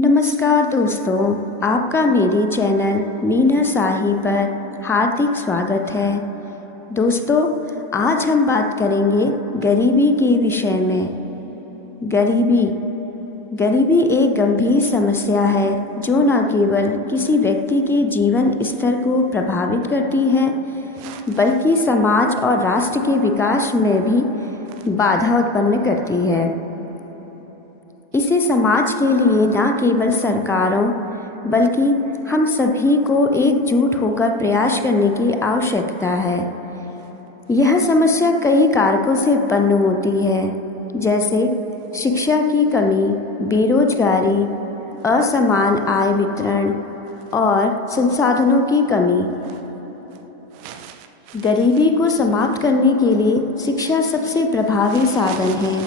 नमस्कार दोस्तों, आपका मेरे चैनल मीना साही पर हार्दिक स्वागत है। दोस्तों, आज हम बात करेंगे गरीबी के विषय में। गरीबी एक गंभीर समस्या है जो न केवल किसी व्यक्ति के जीवन स्तर को प्रभावित करती है बल्कि समाज और राष्ट्र के विकास में भी बाधा उत्पन्न करती है। इसे समाज के लिए न केवल सरकारों बल्कि हम सभी को एकजुट होकर प्रयास करने की आवश्यकता है। यह समस्या कई कारकों से उत्पन्न होती है, जैसे शिक्षा की कमी, बेरोजगारी, असमान आय वितरण और संसाधनों की कमी। गरीबी को समाप्त करने के लिए शिक्षा सबसे प्रभावी साधन है।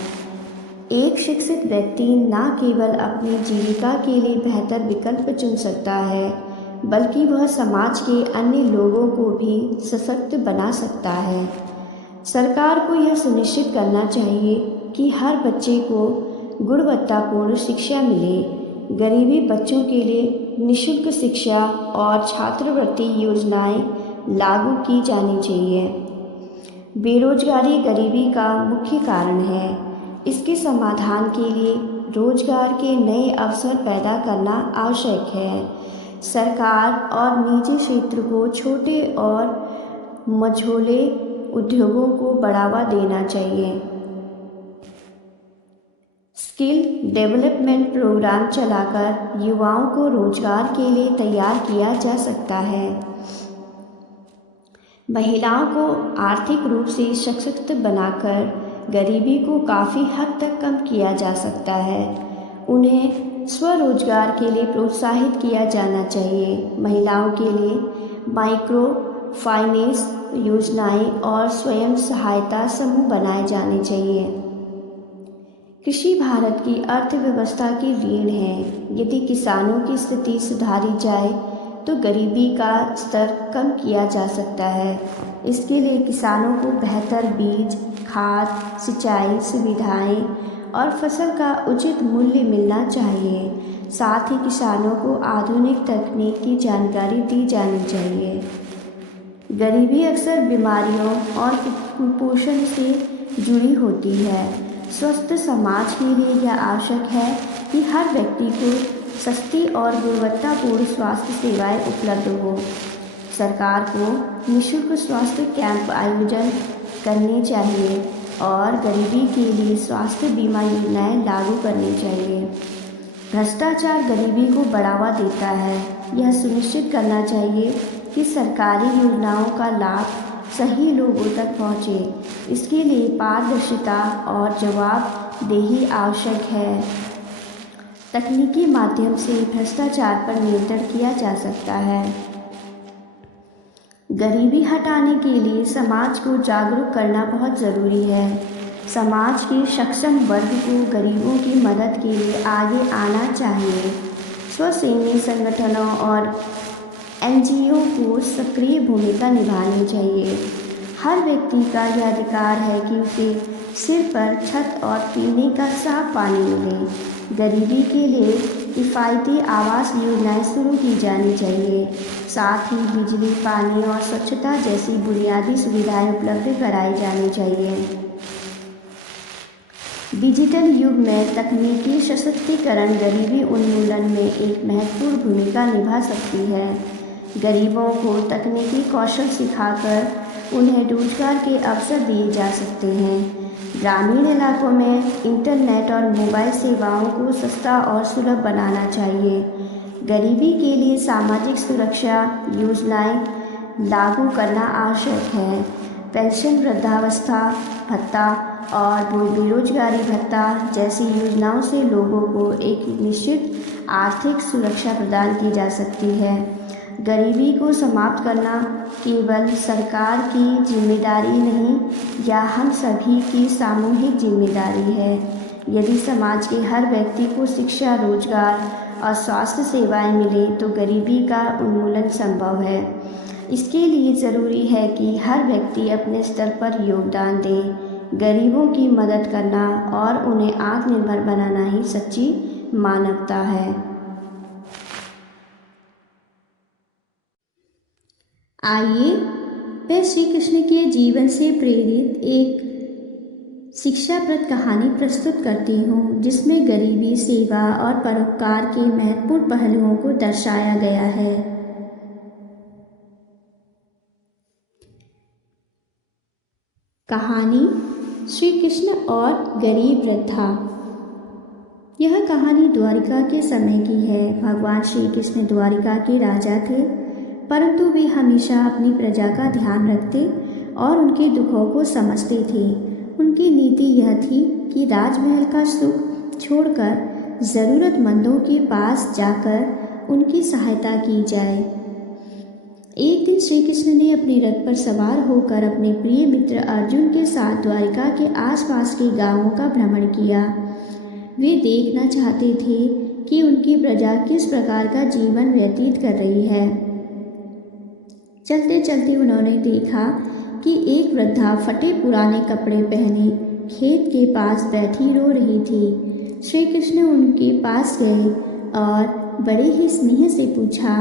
एक शिक्षित व्यक्ति न केवल अपनी जीविका के लिए बेहतर विकल्प चुन सकता है बल्कि वह समाज के अन्य लोगों को भी सशक्त बना सकता है। सरकार को यह सुनिश्चित करना चाहिए कि हर बच्चे को गुणवत्तापूर्ण शिक्षा मिले। गरीबी बच्चों के लिए निःशुल्क शिक्षा और छात्रवृत्ति योजनाएं लागू की जानी चाहिए। बेरोजगारी गरीबी का मुख्य कारण है। इसके समाधान के लिए रोजगार के नए अवसर पैदा करना आवश्यक है। सरकार और निजी क्षेत्र को छोटे और मझोले उद्योगों को बढ़ावा देना चाहिए। स्किल डेवलपमेंट प्रोग्राम चलाकर युवाओं को रोजगार के लिए तैयार किया जा सकता है। महिलाओं को आर्थिक रूप से सशक्त बनाकर गरीबी को काफ़ी हद तक कम किया जा सकता है। उन्हें स्वरोजगार के लिए प्रोत्साहित किया जाना चाहिए। महिलाओं के लिए माइक्रो फाइनेंस योजनाएं और स्वयं सहायता समूह बनाए जाने चाहिए। कृषि भारत की अर्थव्यवस्था की रीढ़ है। यदि किसानों की स्थिति सुधारी जाए तो गरीबी का स्तर कम किया जा सकता है। इसके लिए किसानों को बेहतर बीज, खाद, सिंचाई सुविधाएं और फसल का उचित मूल्य मिलना चाहिए। साथ ही किसानों को आधुनिक तकनीक की जानकारी दी जानी चाहिए। गरीबी अक्सर बीमारियों और कुपोषण से जुड़ी होती है। स्वस्थ समाज के लिए यह आवश्यक है कि हर व्यक्ति को सस्ती और गुणवत्तापूर्ण स्वास्थ्य सेवाएं उपलब्ध हो। सरकार को निःशुल्क स्वास्थ्य कैंप आयोजन करने चाहिए और गरीबी के लिए स्वास्थ्य बीमा योजनाएं लागू करनी चाहिए। भ्रष्टाचार गरीबी को बढ़ावा देता है। यह सुनिश्चित करना चाहिए कि सरकारी योजनाओं का लाभ सही लोगों तक पहुंचे। इसके लिए पारदर्शिता और जवाबदेही आवश्यक है। तकनीकी माध्यम से भ्रष्टाचार पर नियंत्रण किया जा सकता है। गरीबी हटाने के लिए समाज को जागरूक करना बहुत ज़रूरी है। समाज के सक्षम वर्ग को गरीबों की मदद के लिए आगे आना चाहिए। स्वयंसेवी संगठनों और एनजीओ को सक्रिय भूमिका निभानी चाहिए। हर व्यक्ति का यह अधिकार है कि उसे सिर पर छत और पीने का साफ पानी मिले। गरीबी के लिए किफ़ायती आवास योजनाएं शुरू की जानी चाहिए। साथ ही बिजली, पानी और स्वच्छता जैसी बुनियादी सुविधाएं उपलब्ध कराई जानी चाहिए। डिजिटल युग में तकनीकी सशक्तिकरण गरीबी उन्मूलन में एक महत्वपूर्ण भूमिका निभा सकती है। गरीबों को तकनीकी कौशल सिखाकर उन्हें रोजगार के अवसर दिए जा सकते हैं। ग्रामीण इलाकों में इंटरनेट और मोबाइल सेवाओं को सस्ता और सुलभ बनाना चाहिए। गरीबी के लिए सामाजिक सुरक्षा योजनाएं लागू करना आवश्यक है। पेंशन, वृद्धावस्था भत्ता और बेरोजगारी भत्ता जैसी योजनाओं से लोगों को एक निश्चित आर्थिक सुरक्षा प्रदान की जा सकती है। गरीबी को समाप्त करना केवल सरकार की जिम्मेदारी नहीं, यह हम सभी की सामूहिक जिम्मेदारी है। यदि समाज के हर व्यक्ति को शिक्षा, रोजगार और स्वास्थ्य सेवाएं मिले तो गरीबी का उन्मूलन संभव है। इसके लिए ज़रूरी है कि हर व्यक्ति अपने स्तर पर योगदान दे। गरीबों की मदद करना और उन्हें आत्मनिर्भर बनाना ही सच्ची मानवता है। आइए मैं श्री कृष्ण के जीवन से प्रेरित एक शिक्षाप्रद कहानी प्रस्तुत करती हूँ, जिसमें गरीबी, सेवा और परोपकार के महत्वपूर्ण पहलुओं को दर्शाया गया है। कहानी श्री कृष्ण और गरीब वृद्धा। यह कहानी द्वारिका के समय की है। भगवान श्री कृष्ण द्वारिका के राजा थे, परंतु वे हमेशा अपनी प्रजा का ध्यान रखते और उनके दुखों को समझते थे। उनकी नीति यह थी कि राजमहल का सुख छोड़कर ज़रूरतमंदों के पास जाकर उनकी सहायता की जाए। एक दिन श्री कृष्ण ने अपने रथ पर सवार होकर अपने प्रिय मित्र अर्जुन के साथ द्वारिका के आसपास के गांवों का भ्रमण किया। वे देखना चाहते थे कि उनकी प्रजा किस प्रकार का जीवन व्यतीत कर रही है। चलते चलते उन्होंने देखा कि एक वृद्धा फटे पुराने कपड़े पहने खेत के पास बैठी रो रही थी। श्री कृष्ण उनके पास गए और बड़े ही स्नेह से पूछा,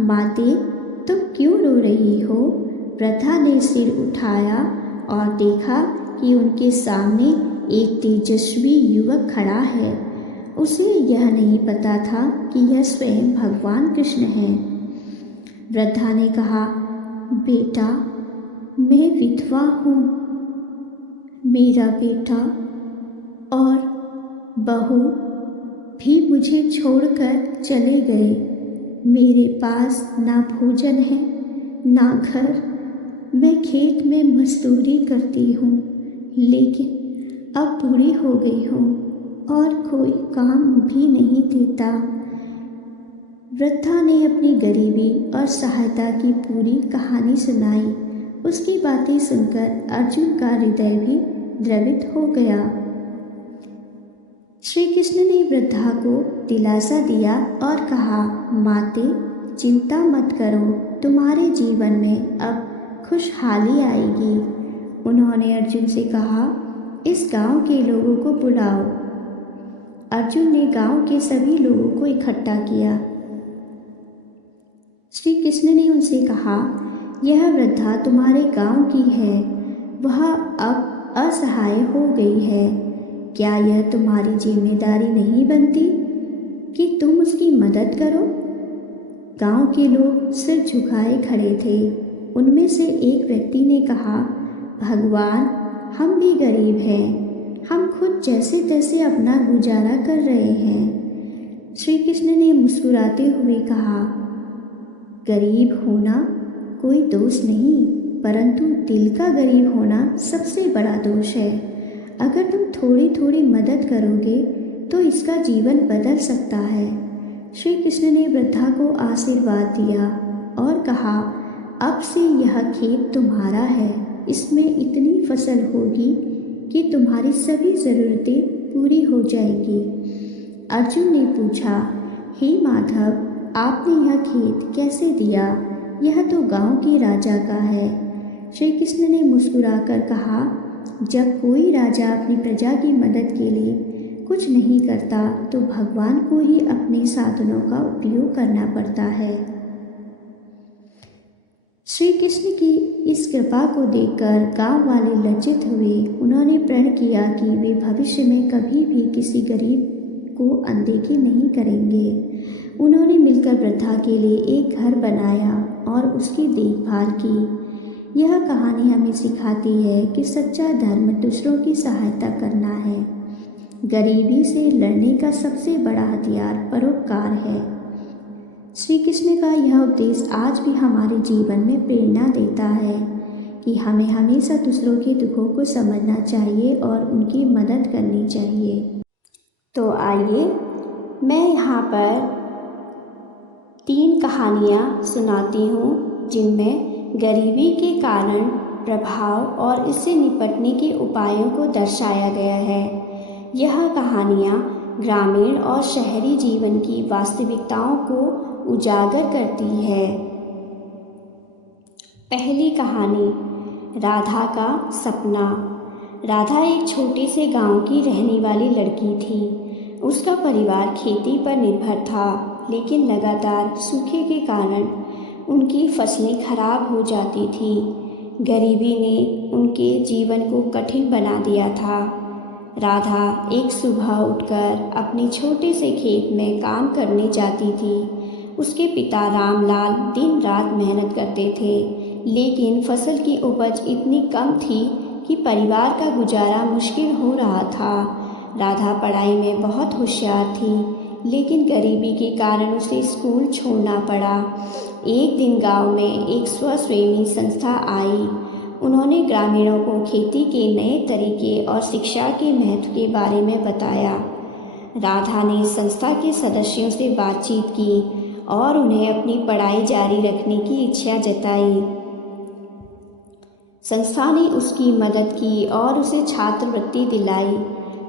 माते, तुम क्यों रो रही हो? वृद्धा ने सिर उठाया और देखा कि उनके सामने एक तेजस्वी युवक खड़ा है। उसे यह नहीं पता था कि यह स्वयं भगवान कृष्ण हैं। वृद्धा ने कहा, बेटा, मैं विधवा हूँ। मेरा बेटा और बहू भी मुझे छोड़कर चले गए। मेरे पास ना भोजन है ना घर। मैं खेत में मजदूरी करती हूँ, लेकिन अब बूढ़ी हो गई हूँ और कोई काम भी नहीं देता। वृद्धा ने अपनी गरीबी और सहायता की पूरी कहानी सुनाई। उसकी बातें सुनकर अर्जुन का हृदय भी द्रवित हो गया। श्री कृष्ण ने वृद्धा को दिलासा दिया और कहा, माते, चिंता मत करो, तुम्हारे जीवन में अब खुशहाली आएगी। उन्होंने अर्जुन से कहा, इस गांव के लोगों को बुलाओ। अर्जुन ने गांव के सभी लोगों को इकट्ठा किया। श्री कृष्ण ने उनसे कहा, यह वृद्धा तुम्हारे गांव की है। वह अब असहाय हो गई है। क्या यह तुम्हारी जिम्मेदारी नहीं बनती कि तुम उसकी मदद करो? गांव के लोग सिर झुकाए खड़े थे। उनमें से एक व्यक्ति ने कहा, भगवान, हम भी गरीब हैं। हम खुद जैसे तैसे अपना गुजारा कर रहे हैं। श्री कृष्ण ने मुस्कुराते हुए कहा, गरीब होना कोई दोष नहीं, परंतु दिल का गरीब होना सबसे बड़ा दोष है। अगर तुम थोड़ी थोड़ी मदद करोगे तो इसका जीवन बदल सकता है। श्री कृष्ण ने वृद्धा को आशीर्वाद दिया और कहा, अब से यह खेत तुम्हारा है। इसमें इतनी फसल होगी कि तुम्हारी सभी ज़रूरतें पूरी हो जाएंगी। अर्जुन ने पूछा, हे माधव, आपने यह खेत कैसे दिया? यह तो गांव के राजा का है। श्री कृष्ण ने मुस्कुराकर कहा, जब कोई राजा अपनी प्रजा की मदद के लिए कुछ नहीं करता तो भगवान को ही अपने साधनों का उपयोग करना पड़ता है। श्री कृष्ण की इस कृपा को देखकर गांव वाले लज्जित हुए। उन्होंने प्रण किया कि वे भविष्य में कभी भी किसी गरीब को अनदेखी नहीं करेंगे। उन्होंने मिलकर वृद्धा के लिए एक घर बनाया और उसकी देखभाल की। यह कहानी हमें सिखाती है कि सच्चा धर्म दूसरों की सहायता करना है। गरीबी से लड़ने का सबसे बड़ा हथियार परोपकार है। श्री कृष्ण का यह उपदेश आज भी हमारे जीवन में प्रेरणा देता है कि हमें हमेशा दूसरों के दुखों को समझना चाहिए और उनकी मदद करनी चाहिए। तो आइए मैं यहाँ पर 3 कहानियाँ सुनाती हूँ, जिनमें गरीबी के कारण, प्रभाव और इससे निपटने के उपायों को दर्शाया गया है। यह कहानियाँ ग्रामीण और शहरी जीवन की वास्तविकताओं को उजागर करती है। पहली कहानी, राधा का सपना। राधा एक छोटे से गांव की रहने वाली लड़की थी। उसका परिवार खेती पर निर्भर था, लेकिन लगातार सूखे के कारण उनकी फसलें खराब हो जाती थी। गरीबी ने उनके जीवन को कठिन बना दिया था। राधा एक सुबह उठकर अपने छोटे से खेत में काम करने जाती थी। उसके पिता रामलाल दिन रात मेहनत करते थे, लेकिन फसल की उपज इतनी कम थी कि परिवार का गुजारा मुश्किल हो रहा था। राधा पढ़ाई में बहुत होशियार थी, लेकिन गरीबी के कारण उसे स्कूल छोड़ना पड़ा। एक दिन गांव में एक स्वयंसेवी संस्था आई। उन्होंने ग्रामीणों को खेती के नए तरीके और शिक्षा के महत्व के बारे में बताया। राधा ने संस्था के सदस्यों से बातचीत की और उन्हें अपनी पढ़ाई जारी रखने की इच्छा जताई। संस्था ने उसकी मदद की और उसे छात्रवृत्ति दिलाई।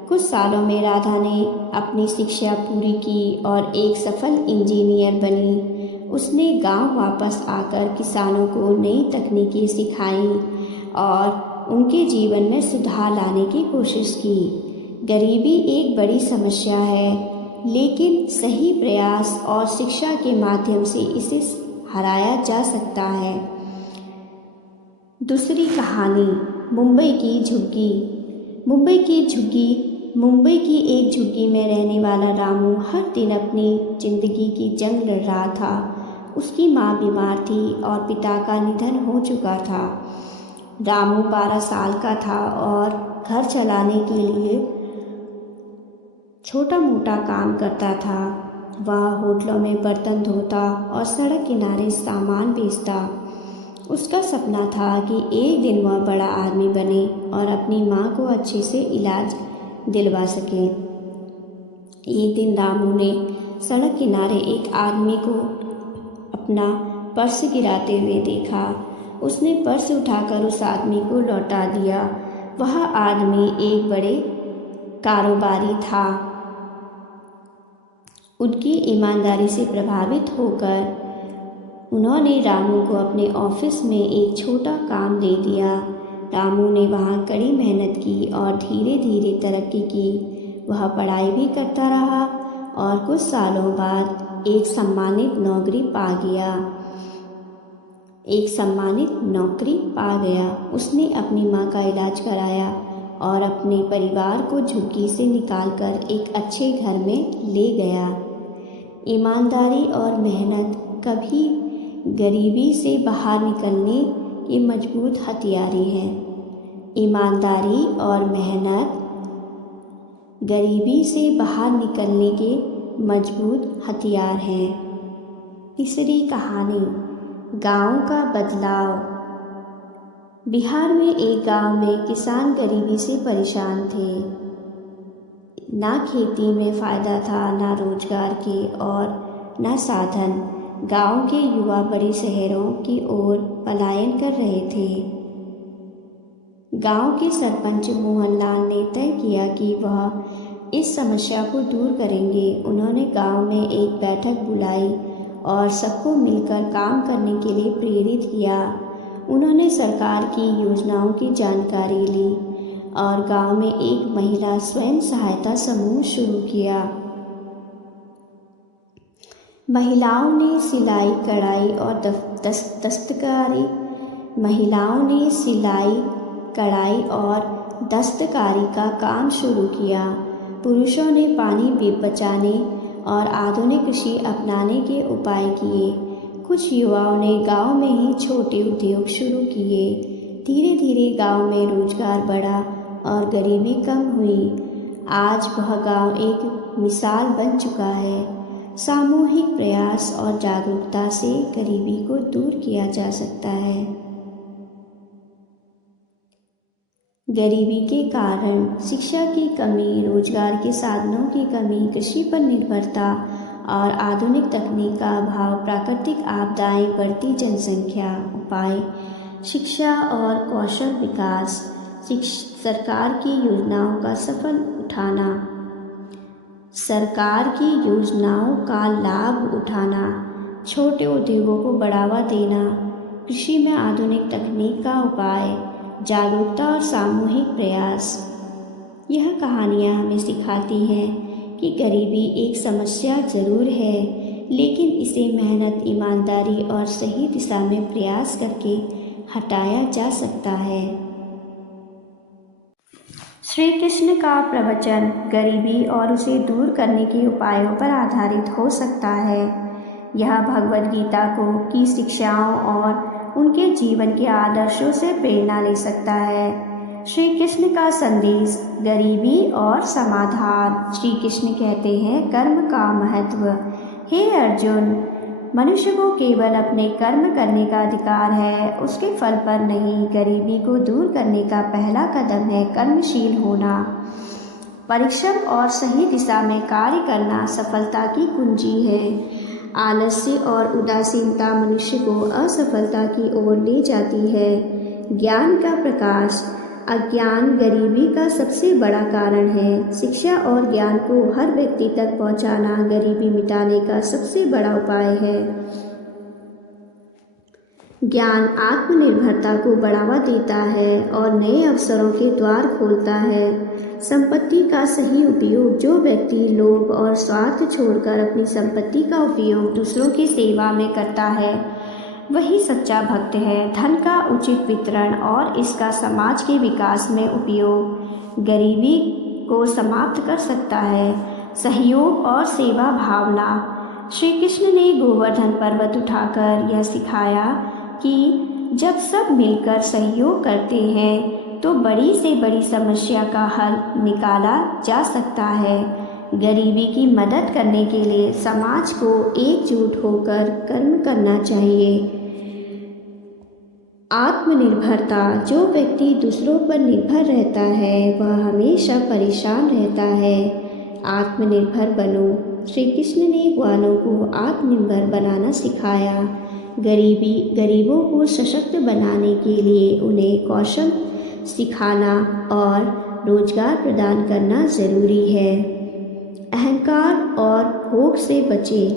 कुछ सालों में राधा ने अपनी शिक्षा पूरी की और एक सफल इंजीनियर बनी। उसने गांव वापस आकर किसानों को नई तकनीकें सिखाईं और उनके जीवन में सुधार लाने की कोशिश की। गरीबी एक बड़ी समस्या है, लेकिन सही प्रयास और शिक्षा के माध्यम से इसे हराया जा सकता है। दूसरी कहानी, मुंबई की झुग्गी। मुंबई की एक झुग्गी में रहने वाला रामू हर दिन अपनी जिंदगी की जंग लड़ रहा था। उसकी माँ बीमार थी और पिता का निधन हो चुका था। रामू 12 साल का था और घर चलाने के लिए छोटा मोटा काम करता था। वह होटलों में बर्तन धोता और सड़क किनारे सामान बेचता। उसका सपना था कि एक दिन वह बड़ा आदमी बने और अपनी माँ को अच्छे से इलाज दिलवा सके। एक दिन रामू ने सड़क किनारे एक आदमी को अपना पर्स गिराते हुए देखा। उसने पर्स उठाकर उस आदमी को लौटा दिया। वह आदमी एक बड़े कारोबारी था। उनकी ईमानदारी से प्रभावित होकर उन्होंने रामू को अपने ऑफिस में एक छोटा काम दे दिया। रामू ने वहाँ कड़ी मेहनत की और धीरे धीरे तरक्की की। वह पढ़ाई भी करता रहा और कुछ सालों बाद एक सम्मानित नौकरी पा गया। उसने अपनी माँ का इलाज कराया और अपने परिवार को झुग्गी से निकालकर एक अच्छे घर में ले गया। ईमानदारी और मेहनत कभी गरीबी से बाहर निकलने के मजबूत हथियार हैं। ईमानदारी और मेहनत गरीबी से बाहर निकलने के मजबूत हथियार हैं। तीसरी कहानी, गांव का बदलाव। बिहार में एक गांव में किसान गरीबी से परेशान थे। ना खेती में फ़ायदा था, ना रोजगार के और ना साधन। गांव के युवा बड़े शहरों की ओर पलायन कर रहे थे। गांव के सरपंच मोहनलाल ने तय किया कि वह इस समस्या को दूर करेंगे। उन्होंने गांव में एक बैठक बुलाई और सबको मिलकर काम करने के लिए प्रेरित किया। उन्होंने सरकार की योजनाओं की जानकारी ली और गांव में एक महिला स्वयं सहायता समूह शुरू किया। महिलाओं ने सिलाई कढ़ाई और दस्तकारी का काम शुरू किया। पुरुषों ने पानी बचाने और आधुनिक कृषि अपनाने के उपाय किए। कुछ युवाओं ने गांव में ही छोटे उद्योग शुरू किए। धीरे धीरे गांव में रोजगार बढ़ा और गरीबी कम हुई। आज वह गांव एक मिसाल बन चुका है। सामूहिक प्रयास और जागरूकता से गरीबी को दूर किया जा सकता है। गरीबी के कारण शिक्षा की कमी, रोजगार के साधनों की कमी, कृषि पर निर्भरता और आधुनिक तकनीक का अभाव, प्राकृतिक आपदाएं, बढ़ती जनसंख्या। उपाय, शिक्षा और कौशल विकास, सरकार की योजनाओं का लाभ उठाना, छोटे उद्योगों को बढ़ावा देना, कृषि में आधुनिक तकनीक का उपाय, जागरूकता और सामूहिक प्रयास। यह कहानियाँ हमें सिखाती हैं कि गरीबी एक समस्या ज़रूर है, लेकिन इसे मेहनत, ईमानदारी और सही दिशा में प्रयास करके हटाया जा सकता है। श्री कृष्ण का प्रवचन गरीबी और उसे दूर करने के उपायों पर आधारित हो सकता है। यह भगवद गीता की शिक्षाओं और उनके जीवन के आदर्शों से प्रेरणा ले सकता है। श्री कृष्ण का संदेश गरीबी और समाधान। श्री कृष्ण कहते हैं, कर्म का महत्व। हे अर्जुन, मनुष्य को केवल अपने कर्म करने का अधिकार है, उसके फल पर नहीं। गरीबी को दूर करने का पहला कदम है कर्मशील होना। परिश्रम और सही दिशा में कार्य करना सफलता की कुंजी है। आलस्य और उदासीनता मनुष्य को असफलता की ओर ले जाती है। ज्ञान का प्रकाश। अज्ञान गरीबी का सबसे बड़ा कारण है। शिक्षा और ज्ञान को हर व्यक्ति तक पहुंचाना गरीबी मिटाने का सबसे बड़ा उपाय है। ज्ञान आत्मनिर्भरता को बढ़ावा देता है और नए अवसरों के द्वार खोलता है। संपत्ति का सही उपयोग। जो व्यक्ति लोभ और स्वार्थ छोड़कर अपनी संपत्ति का उपयोग दूसरों की सेवा में करता है, वही सच्चा भक्त है। धन का उचित वितरण और इसका समाज के विकास में उपयोग गरीबी को समाप्त कर सकता है। सहयोग और सेवा भावना। श्री कृष्ण ने गोवर्धन पर्वत उठाकर यह सिखाया कि जब सब मिलकर सहयोग करते हैं तो बड़ी से बड़ी समस्या का हल निकाला जा सकता है। गरीबी की मदद करने के लिए समाज को एकजुट होकर कर्म करना चाहिए। आत्मनिर्भरता। जो व्यक्ति दूसरों पर निर्भर रहता है वह हमेशा परेशान रहता है। आत्मनिर्भर बनो। श्री कृष्ण ने ग्वालों को आत्मनिर्भर बनाना सिखाया। गरीबों को सशक्त बनाने के लिए उन्हें कौशल सिखाना और रोजगार प्रदान करना जरूरी है। अहंकार और भोग से बचें।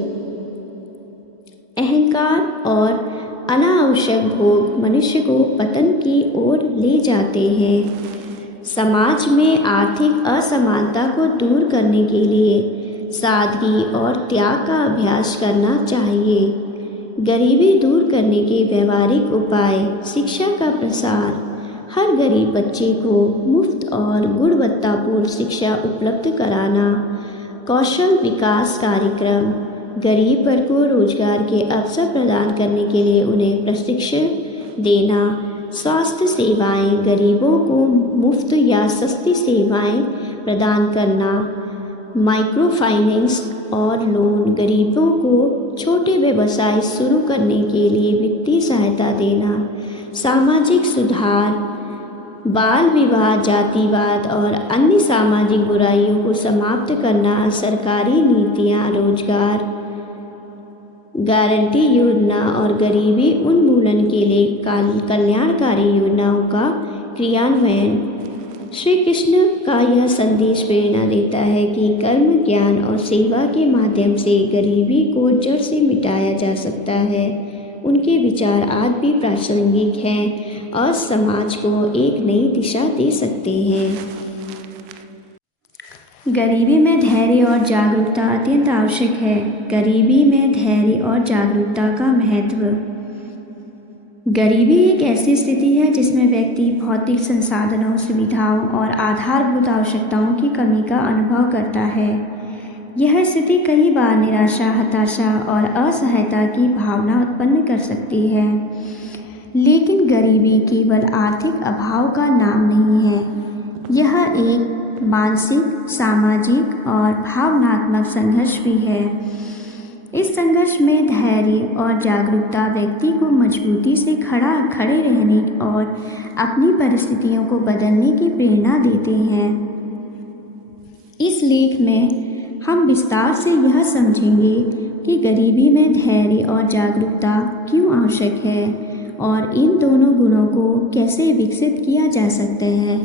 अहंकार और अनावश्यक भोग मनुष्य को पतन की ओर ले जाते हैं। समाज में आर्थिक असमानता को दूर करने के लिए सादगी और त्याग का अभ्यास करना चाहिए। गरीबी दूर करने के व्यवहारिक उपाय। शिक्षा का प्रसार। हर गरीब बच्चे को मुफ्त और गुणवत्तापूर्ण शिक्षा उपलब्ध कराना। कौशल विकास कार्यक्रम। गरीब वर्ग को रोजगार के अवसर प्रदान करने के लिए उन्हें प्रशिक्षण देना। स्वास्थ्य सेवाएं। गरीबों को मुफ्त या सस्ती सेवाएं प्रदान करना। माइक्रो फाइनेंस और लोन। गरीबों को छोटे व्यवसाय शुरू करने के लिए वित्तीय सहायता देना। सामाजिक सुधार। बाल विवाह, जातिवाद और अन्य सामाजिक बुराइयों को समाप्त करना। सरकारी नीतियां, रोजगार गारंटी योजना और गरीबी उन्मूलन के लिए कल्याणकारी योजनाओं का क्रियान्वयन। श्री कृष्ण का यह संदेश प्रेरणा देता है कि कर्म, ज्ञान और सेवा के माध्यम से गरीबी को जड़ से मिटाया जा सकता है। उनके विचार आज भी प्रासंगिक हैं और समाज को एक नई दिशा दे सकते हैं। गरीबी में धैर्य और जागरूकता अत्यंत आवश्यक है। गरीबी में धैर्य और जागरूकता का महत्व। गरीबी एक ऐसी स्थिति है जिसमें व्यक्ति भौतिक संसाधनों, सुविधाओं और आधारभूत आवश्यकताओं की कमी का अनुभव करता है। यह स्थिति कई बार निराशा, हताशा और असहायता की भावना उत्पन्न कर सकती है। लेकिन गरीबी केवल आर्थिक अभाव का नाम नहीं है, यह एक मानसिक, सामाजिक और भावनात्मक संघर्ष भी है। इस संघर्ष में धैर्य और जागरूकता व्यक्ति को मजबूती से खड़े रहने और अपनी परिस्थितियों को बदलने की प्रेरणा देते हैं। इस लेख में हम विस्तार से यह समझेंगे कि गरीबी में धैर्य और जागरूकता क्यों आवश्यक है और इन दोनों गुणों को कैसे विकसित किया जा सकता है।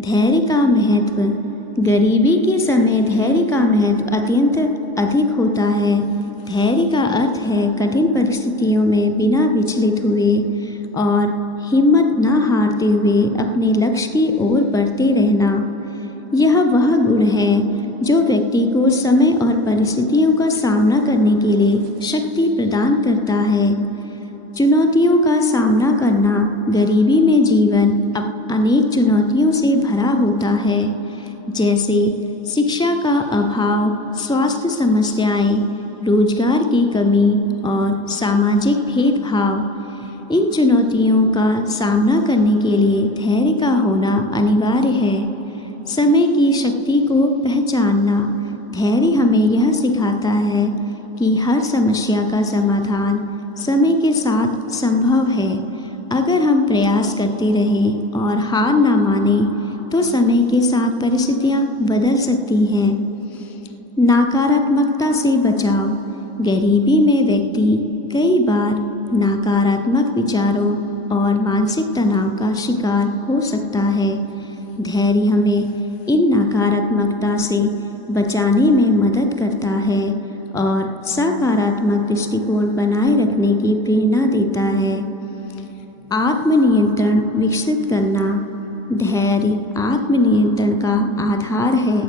धैर्य का महत्व। गरीबी के समय धैर्य का महत्व अत्यंत अधिक होता है। धैर्य का अर्थ है कठिन परिस्थितियों में बिना विचलित हुए और हिम्मत न हारते हुए अपने लक्ष्य की ओर बढ़ते रहना। यह वह गुण है जो व्यक्ति को समय और परिस्थितियों का सामना करने के लिए शक्ति प्रदान करता है। चुनौतियों का सामना करना। गरीबी में जीवन अनेक चुनौतियों से भरा होता है, जैसे शिक्षा का अभाव, स्वास्थ्य समस्याएं, रोजगार की कमी और सामाजिक भेदभाव। इन चुनौतियों का सामना करने के लिए धैर्य का होना अनिवार्य है। समय की शक्ति को पहचानना। धैर्य हमें यह सिखाता है कि हर समस्या का समाधान समय के साथ संभव है। अगर हम प्रयास करते रहें और हार ना मानें तो समय के साथ परिस्थितियां बदल सकती हैं। नकारात्मकता से बचाव। गरीबी में व्यक्ति कई बार नकारात्मक विचारों और मानसिक तनाव का शिकार हो सकता है। धैर्य हमें इन नकारात्मकता से बचाने में मदद करता है और सकारात्मक दृष्टिकोण बनाए रखने की प्रेरणा देता है। आत्मनियंत्रण विकसित करना। धैर्य आत्मनियंत्रण का आधार है।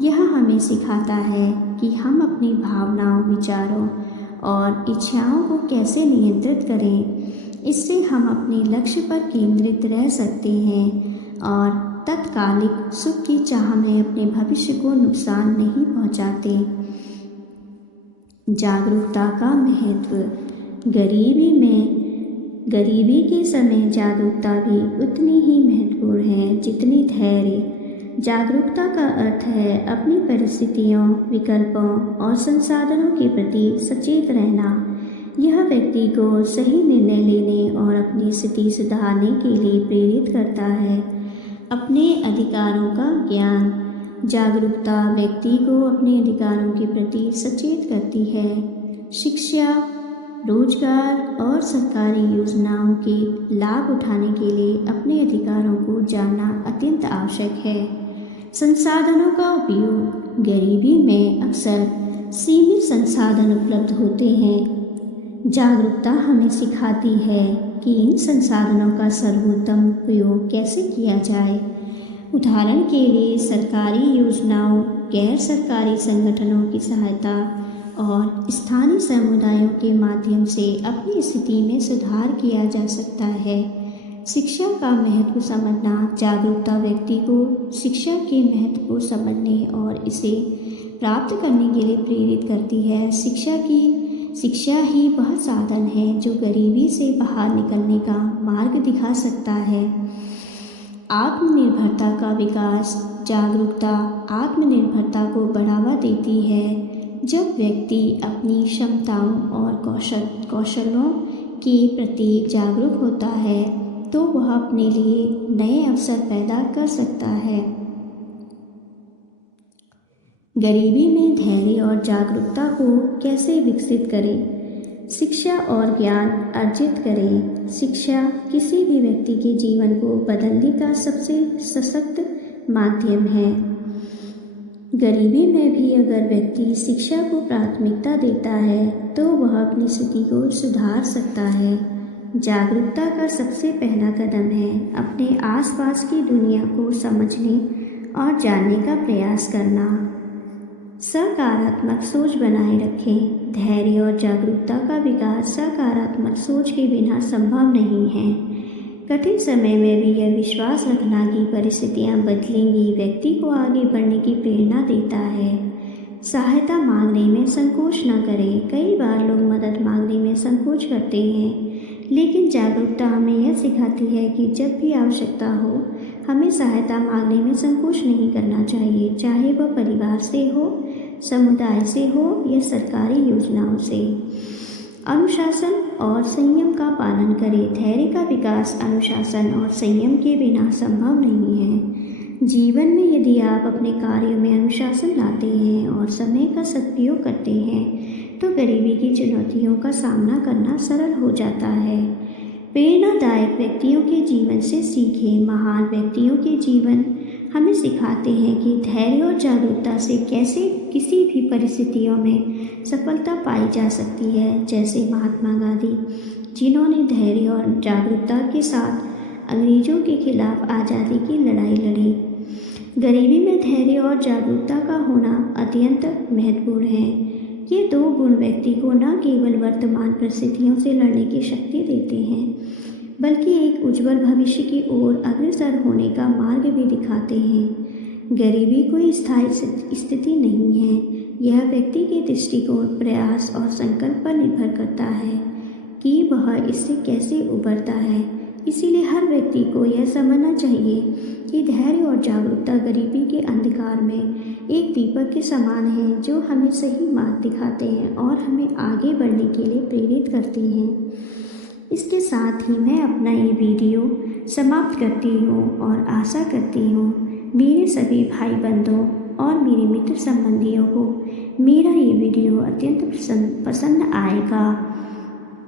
यह हमें सिखाता है कि हम अपनी भावनाओं, विचारों और इच्छाओं को कैसे नियंत्रित करें। इससे हम अपने लक्ष्य पर केंद्रित रह सकते हैं और तत्कालिक सुख की चाह में अपने भविष्य को नुकसान नहीं पहुंचाते। जागरूकता का महत्व। गरीबी के समय जागरूकता भी उतनी ही महत्वपूर्ण है जितनी धैर्य। जागरूकता का अर्थ है अपनी परिस्थितियों, विकल्पों और संसाधनों के प्रति सचेत रहना। यह व्यक्ति को सही निर्णय लेने और अपनी स्थिति सुधारने के लिए प्रेरित करता है। अपने अधिकारों का ज्ञान। जागरूकता व्यक्ति को अपने अधिकारों के प्रति सचेत करती है। शिक्षा, रोजगार और सरकारी योजनाओं के लाभ उठाने के लिए अपने अधिकारों को जानना अत्यंत आवश्यक है। संसाधनों का उपयोग। गरीबी में अक्सर सीमित संसाधन उपलब्ध होते हैं। जागरूकता हमें सिखाती है कि इन संसाधनों का सर्वोत्तम उपयोग कैसे किया जाए। उदाहरण के लिए सरकारी योजनाओं, गैर सरकारी संगठनों की सहायता और स्थानीय समुदायों के माध्यम से अपनी स्थिति में सुधार किया जा सकता है। शिक्षा का महत्व समझना। जागरूकता व्यक्ति को शिक्षा के महत्व को समझने और इसे प्राप्त करने के लिए प्रेरित करती है। शिक्षा ही वह साधन है जो गरीबी से बाहर निकलने का मार्ग दिखा सकता है। आत्मनिर्भरता का विकास। जागरूकता आत्मनिर्भरता को बढ़ावा देती है। जब व्यक्ति अपनी क्षमताओं और कौशलों के प्रति जागरूक होता है तो वह अपने लिए नए अवसर पैदा कर सकता है। गरीबी में धैर्य और जागरूकता को कैसे विकसित करें। शिक्षा और ज्ञान अर्जित करें। शिक्षा किसी भी व्यक्ति के जीवन को बदलने का सबसे सशक्त माध्यम है। गरीबी में भी अगर व्यक्ति शिक्षा को प्राथमिकता देता है तो वह अपनी स्थिति को सुधार सकता है। जागरूकता का सबसे पहला कदम है अपने आसपास की दुनिया को समझने और जानने का प्रयास करना। सकारात्मक सोच बनाए रखें। धैर्य और जागरूकता का विकास सकारात्मक सोच के बिना संभव नहीं है। कठिन समय में भी यह विश्वास रखना कि परिस्थितियां बदलेंगी व्यक्ति को आगे बढ़ने की प्रेरणा देता है। सहायता मांगने में संकोच न करें। कई बार लोग मदद मांगने में संकोच करते हैं, लेकिन जागरूकता हमें यह सिखाती है कि जब भी आवश्यकता हो हमें सहायता मांगने में संकोच नहीं करना चाहिए, चाहे वह परिवार से हो, समुदाय से हो या सरकारी योजनाओं से। अनुशासन और संयम का पालन करें। धैर्य का विकास अनुशासन और संयम के बिना संभव नहीं है। जीवन में यदि आप अपने कार्यों में अनुशासन लाते हैं और समय का सदुपयोग करते हैं तो गरीबी की चुनौतियों का सामना करना सरल हो जाता है। प्रेरणादायक व्यक्तियों के जीवन से सीखें। महान व्यक्तियों के जीवन हमें सिखाते हैं कि धैर्य और जागरूकता से कैसे किसी भी परिस्थितियों में सफलता पाई जा सकती है। जैसे महात्मा गांधी, जिन्होंने धैर्य और जागरूकता के साथ अंग्रेजों के खिलाफ आज़ादी की लड़ाई लड़ी। गरीबी में धैर्य और जागरूकता का होना अत्यंत महत्वपूर्ण है। ये दो गुण व्यक्ति को न केवल वर्तमान परिस्थितियों से लड़ने की शक्ति देते हैं, बल्कि एक उज्जवल भविष्य की ओर अग्रसर होने का मार्ग भी दिखाते हैं। गरीबी कोई स्थायी स्थिति नहीं है, यह व्यक्ति के दृष्टिकोण, प्रयास और संकल्प पर निर्भर करता है कि वह इससे कैसे उबरता है। इसीलिए हर व्यक्ति को यह समझना चाहिए कि धैर्य और जागरूकता गरीबी के अंधकार में एक दीपक के समान है, जो हमें सही मार्ग दिखाते हैं और हमें आगे बढ़ने के लिए प्रेरित करती हैं। इसके साथ ही मैं अपना ये वीडियो समाप्त करती हूँ और आशा करती हूँ मेरे सभी भाई बंधुओं और मेरे मित्र संबंधियों को मेरा ये वीडियो अत्यंत पसंद आएगा।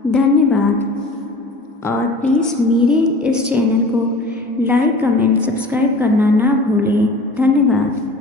धन्यवाद। और प्लीज़ मेरे इस चैनल को लाइक, कमेंट, सब्सक्राइब करना ना भूलें। धन्यवाद।